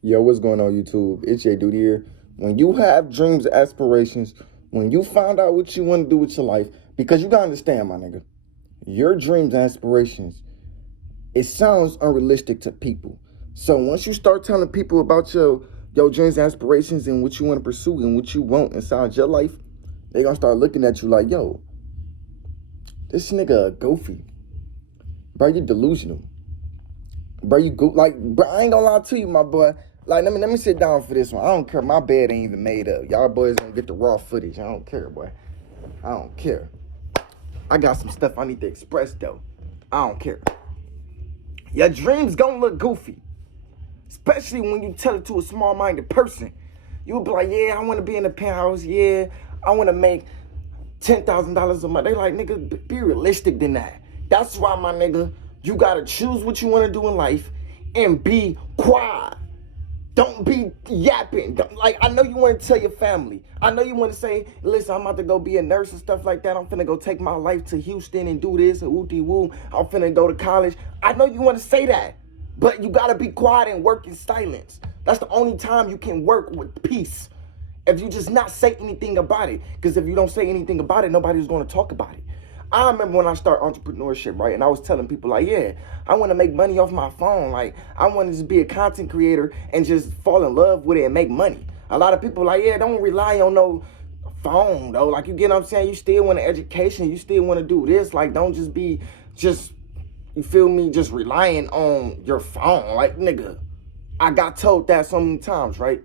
Yo, what's going on, YouTube? It's Jayyduty here. When you have dreams, aspirations, when you find out what you want to do with your life, because you gotta understand, my nigga, your dreams and aspirations, it sounds unrealistic to people. So once you start telling people about your dreams, aspirations, and what you want to pursue and what you want inside your life, they gonna start looking at you like, yo, this nigga a goofy. Bro, you delusional. Bro, bro, I ain't gonna lie to you, my boy. Like, let me sit down for this one. I don't care. My bed ain't even made up. Y'all boys gonna get the raw footage. I don't care, boy. I don't care. I got some stuff I need to express, though. I don't care. Your dreams gonna look goofy. Especially when you tell it to a small-minded person. You'll be like, yeah, I wanna be in the penthouse. Yeah, I wanna make $10,000 a month. They like, nigga, be realistic than that. That's why, my nigga, you gotta choose what you wanna do in life and be quiet. Don't be yapping. Like, I know you want to tell your family. I know you want to say, listen, I'm about to go be a nurse and stuff like that. I'm finna go take my life to Houston and do this and woo-dee-woo. I'm finna go to college. I know you want to say that. But you got to be quiet and work in silence. That's the only time you can work with peace. If you just not say anything about it. Because if you don't say anything about it, nobody's going to talk about it. I remember when I started entrepreneurship, right? And I was telling people like, yeah, I want to make money off my phone. Like, I want to just be a content creator and just fall in love with it and make money. A lot of people like, yeah, don't rely on no phone, though. Like, you get what I'm saying? You still want an education. You still want to do this. Like, don't just be you feel me, just relying on your phone. Like, nigga, I got told that so many times, right?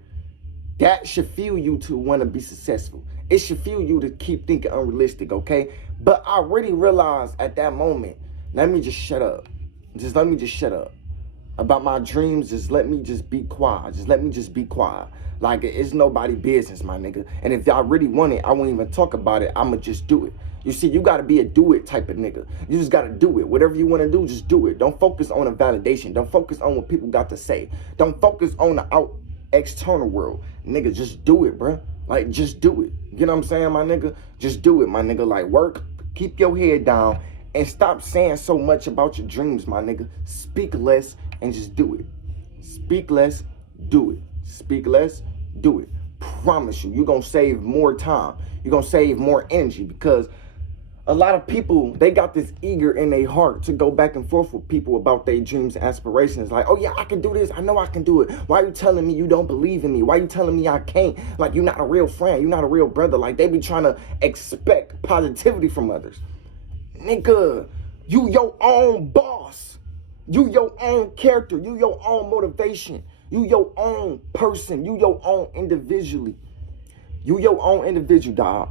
That should fuel you to want to be successful. It should fuel you to keep thinking unrealistic, okay? But I really realized at that moment, let me just shut up. Just let me just shut up. About my dreams, just let me just be quiet. Just let me just be quiet. Like, it's nobody business, my nigga. And if y'all really want it, I won't even talk about it. I'ma just do it. You see, you gotta be a do it type of nigga. You just gotta do it. Whatever you wanna do, just do it. Don't focus on a validation. Don't focus on what people got to say. Don't focus on the external world. Nigga, just do it, bruh. Like, just do it. You know what I'm saying, my nigga? Just do it, my nigga. Like, work, keep your head down, and stop saying so much about your dreams, my nigga. Speak less and just do it. Speak less, do it. Speak less, do it. Promise you, you're gonna save more time. You're gonna save more energy because a lot of people, they got this eager in their heart to go back and forth with people about their dreams and aspirations. Like, oh yeah, I can do this. I know I can do it. Why are you telling me you don't believe in me? Why are you telling me I can't? Like, you're not a real friend. You're not a real brother. Like, they be trying to expect positivity from others. Nigga, you your own boss. You your own character. You your own motivation. You your own person. You your own individually. You your own individual, dog.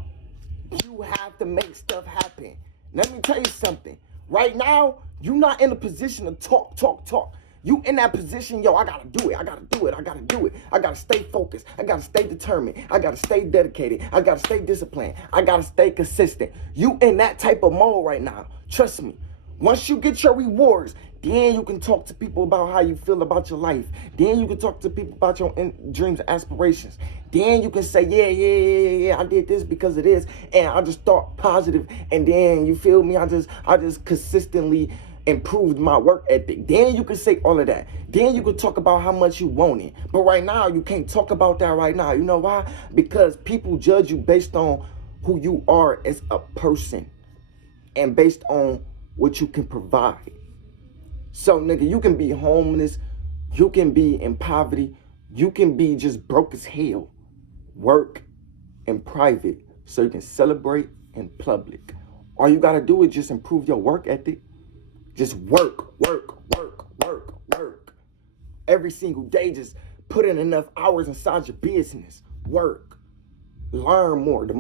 You have to make stuff happen. Let me tell you something. Right now, you're not in a position to talk. You in that position, yo, I gotta do it. I gotta do it. I gotta do it. I gotta stay focused. I gotta stay determined. I gotta stay dedicated. I gotta stay disciplined. I gotta stay consistent. You in that type of mode right now. Trust me. Once you get your rewards, then you can talk to people about how you feel about your life. Then you can talk to people about your dreams and aspirations. Then you can say, yeah, I did this because of this. And I just thought positive. And then, you feel me? I just consistently improved my work ethic. Then you can say all of that. Then you can talk about how much you want it. But right now, you can't talk about that right now. You know why? Because people judge you based on who you are as a person and based on what you can provide. So, nigga, you can be homeless, you can be in poverty, you can be just broke as hell. Work in private so you can celebrate in public. All you gotta do is just improve your work ethic. Just work. Every single day, just put in enough hours inside your business. Work. Learn more. The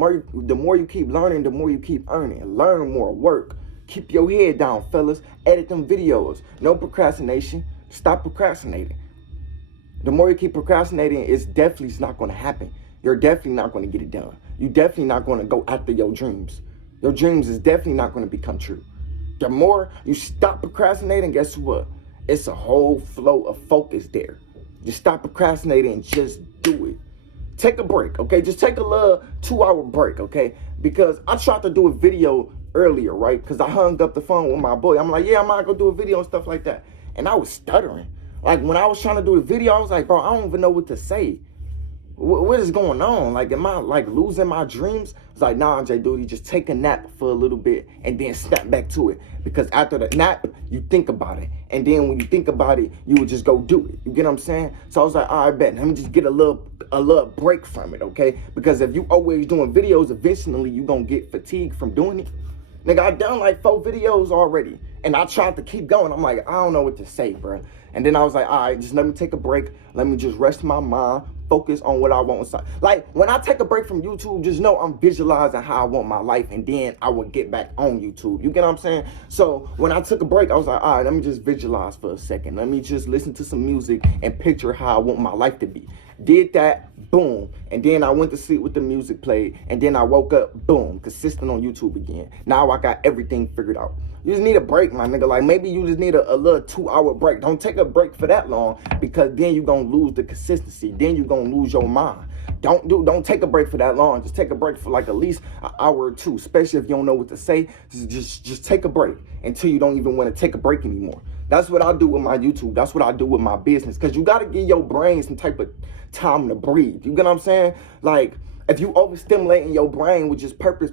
more you keep learning, the more you keep earning. Learn more. Work. Keep your head down, fellas. Edit them videos. No procrastination. Stop procrastinating. The more you keep procrastinating, it's definitely not going to happen. You're definitely not going to get it done. You're definitely not going to go after your dreams. Your dreams is definitely not going to become true. The more you stop procrastinating, guess what? It's a whole flow of focus there. Just stop procrastinating and just do it. Take a break, okay? Just take a little 2-hour break, okay? Because I tried to do a video earlier, right? Because I hung up the phone with my boy. I'm like, yeah, I'm not going to do a video and stuff like that. And I was stuttering. Like, when I was trying to do the video, I was like, bro, I don't even know what to say. What is going on? Like, am I, like, losing my dreams? It's like, nah, Jayyduty, just take a nap for a little bit and then snap back to it. Because after the nap, you think about it. And then when you think about it, you would just go do it. You get what I'm saying? So I was like, all right, bet. Let me just get a little break from it, okay? Because if you always doing videos, eventually you going to get fatigued from doing it. Nigga, I done like 4 videos already. And I tried to keep going. I'm like, I don't know what to say, bro. And then I was like, all right, just let me take a break. Let me just rest my mind, focus on what I want inside. Like, when I take a break from YouTube, just know I'm visualizing how I want my life, and then I will get back on YouTube. You get what I'm saying? So when I took a break, I was like, all right, let me just visualize for a second. Let me just listen to some music and picture how I want my life to be. Did that, boom. And then I went to sleep with the music played, and then I woke up, boom, consistent on YouTube again. Now I got everything figured out. You just need a break, my nigga. Like, maybe you just need a little 2-hour break. Don't take a break for that long, because then you're going to lose the consistency. Then you're going to lose your mind. Don't take a break for that long. Just take a break for like at least an hour or 2, especially if you don't know what to say. Just take a break until you don't even want to take a break anymore. That's what I do with my YouTube. That's what I do with my business, because you got to give your brain some type of time to breathe. You get what I'm saying? Like, if you overstimulating your brain with just purpose,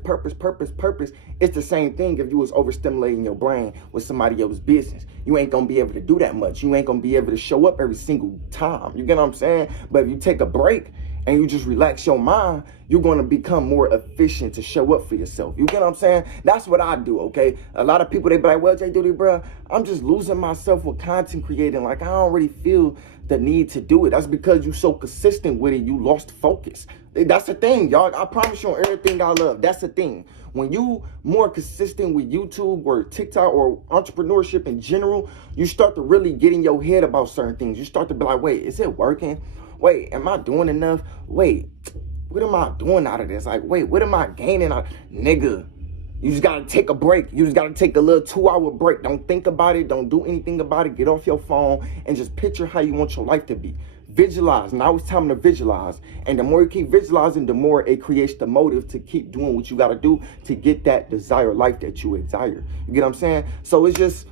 it's the same thing if you was overstimulating your brain with somebody else's business. You ain't gonna be able to do that much. You ain't gonna be able to show up every single time. You get what I'm saying? But if you take a break and you just relax your mind, you're gonna become more efficient to show up for yourself. You get what I'm saying? That's what I do, okay? A lot of people, they be like, well, Jayyduty, bro, I'm just losing myself with content creating. Like, I don't really feel the need to do it. That's because you so consistent with it, you lost focus. That's the thing, y'all. I promise you on everything I love. That's the thing. When you more consistent with YouTube or TikTok or entrepreneurship in general, you start to really get in your head about certain things. You start to be like, wait, is it working? Wait, am I doing enough? Wait, what am I doing out of this? Like, wait, what am I gaining out? Nigga, you just gotta take a break. You just gotta take a little 2-hour break. Don't think about it. Don't do anything about it. Get off your phone and just picture how you want your life to be. Visualize. Now it's time to visualize. And the more you keep visualizing, the more it creates the motive to keep doing what you gotta do to get that desired life that you desire. You get what I'm saying? So it's just,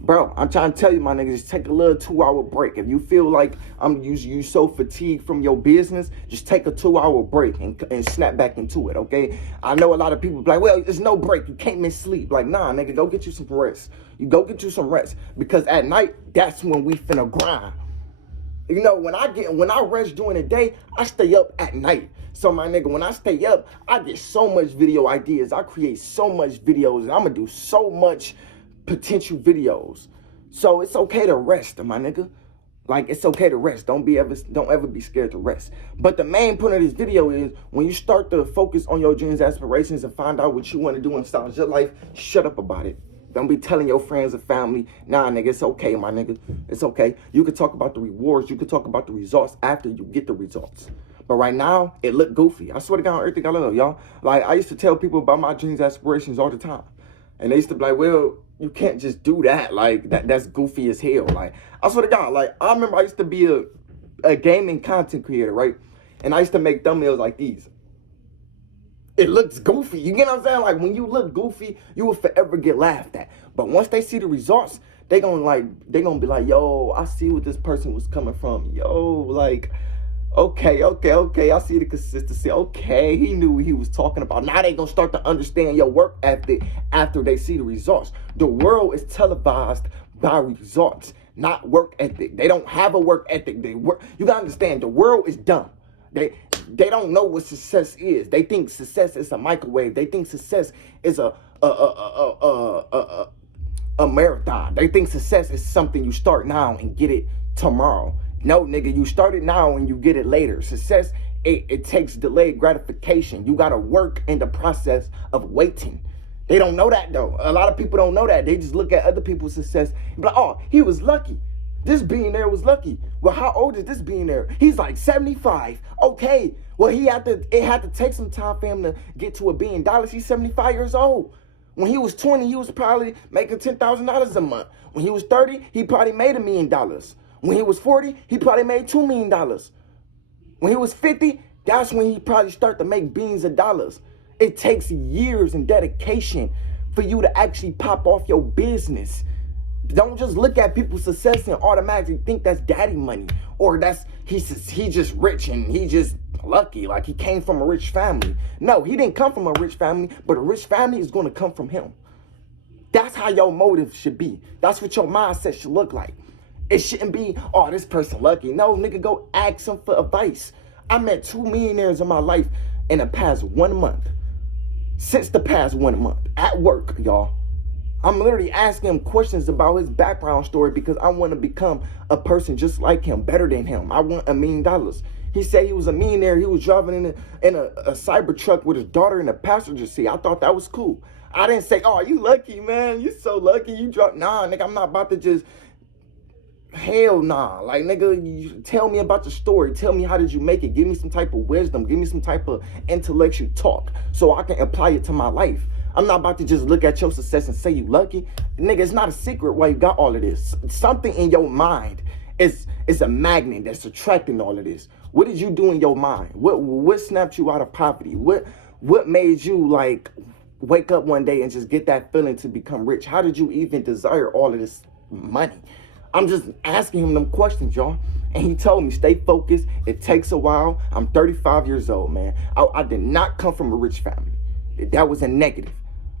bro, I'm trying to tell you, my nigga, just take a little 2-hour break. If you feel like you so fatigued from your business, just take a 2-hour break and snap back into it, okay? I know a lot of people be like, well, there's no break. You can't miss sleep. Like, nah, nigga, go get you some rest. You go get you some rest. Because at night, that's when we finna grind. You know, when I rest during the day, I stay up at night. So, my nigga, when I stay up, I get so much video ideas. I create so much videos, and I'm gonna do so much potential videos. So it's okay to rest, my nigga. Like, it's okay to rest. Don't ever be scared to rest. But the main point of this video is when you start to focus on your dreams, aspirations, and find out what you want to do inside your life, shut up about it. Don't be telling your friends and family, nah, nigga, it's okay, my nigga. It's okay. You can talk about the rewards. You can talk about the results after you get the results. But right now, it looked goofy. I swear to God on everything I love, y'all. Like, I used to tell people about my dreams, aspirations all the time. And they used to be like, well, you can't just do that. Like, that's goofy as hell. Like, I swear to God, like, I remember I used to be a gaming content creator, right? And I used to make thumbnails like these. It looks goofy. You get what I'm saying? Like, when you look goofy, you will forever get laughed at. But once they see the results, they gonna be like, yo, I see what this person was coming from. Yo, like, okay, I see the consistency. Okay, he knew what he was talking about. Now they gonna start to understand your work ethic after they see the results. The world is televised by results, not work ethic. They don't have a work ethic. You gotta understand, the world is dumb. They don't know what success is. They think success is a microwave. They think success is a marathon. They think success is something you start now and get it tomorrow. No, nigga, you start it now and you get it later. Success, it takes delayed gratification. You got to work in the process of waiting. They don't know that, though. A lot of people don't know that. They just look at other people's success and be like, oh, he was lucky. This billionaire was lucky. Well, how old is this billionaire? He's like 75. Okay. Well, it had to take some time for him to get to $1 billion. He's 75 years old. When he was 20, he was probably making $10,000 a month. When he was 30, he probably made $1 million. When he was 40, he probably made $2 million. When he was 50, that's when he probably start to make billions of dollars. It takes years and dedication for you to actually pop off your business. Don't just look at people's success and automatically think that's daddy money, or he just rich and he just lucky, like he came from a rich family. No, he didn't come from a rich family, but a rich family is going to come from him. That's how your motive should be. That's what your mindset should look like. It shouldn't be, oh, this person lucky. No, nigga, go ask him for advice. I met 2 millionaires in my life in the past 1 month. Since the past 1 month at work, y'all. I'm literally asking him questions about his background story because I want to become a person just like him, better than him. I want $1 million. He said he was a millionaire. He was driving in a cyber truck with his daughter in the passenger seat. I thought that was cool. I didn't say, oh, you lucky, man. You so lucky. You drop. Nah, nigga, I'm not about to just, hell nah. Like, nigga, you tell me about your story. Tell me, how did you make it? Give me some type of wisdom. Give me some type of intellectual talk so I can apply it to my life. I'm not about to just look at your success and say you lucky. Nigga, it's not a secret why you got all of this. Something in your mind is a magnet that's attracting all of this. What did you do in your mind? What snapped you out of poverty? What made you, like, wake up one day and just get that feeling to become rich? How did you even desire all of this money? I'm just asking him them questions, y'all. And he told me, stay focused. It takes a while. I'm 35 years old, man. I did not come from a rich family. That was a negative.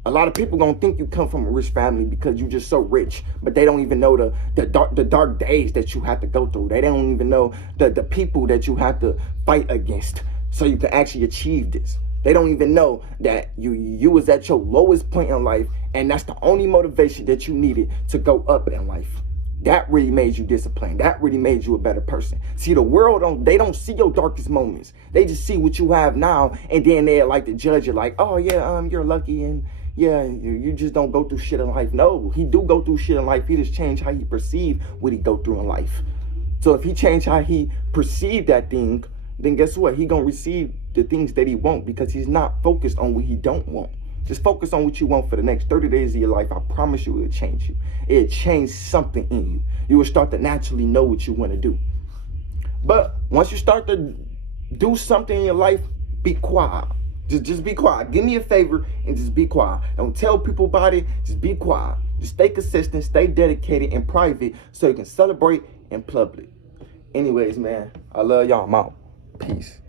A lot of people gonna think you come from a rich family because you just so rich, but they don't even know the dark days that you have to go through. They don't even know the people that you have to fight against so you can actually achieve this. They don't even know that you was at your lowest point in life, and that's the only motivation that you needed to go up in life. That really made you disciplined. That really made you a better person. See, the world, they don't see your darkest moments. They just see what you have now, and then they like to judge you like, oh yeah, you're lucky, and yeah, you just don't go through shit in life. No, he do go through shit in life. He just changed how he perceive what he go through in life. So if he changed how he perceived that thing, then guess what? He gonna receive the things that he want because he's not focused on what he don't want. Just focus on what you want for the next 30 days of your life. I promise you it'll change you. It'll change something in you. You will start to naturally know what you want to do. But once you start to do something in your life, be quiet. Just be quiet. Give me a favor and just be quiet. Don't tell people about it. Just be quiet. Just stay consistent, stay dedicated in private so you can celebrate in public. Anyways, man, I love y'all. I'm out. Peace.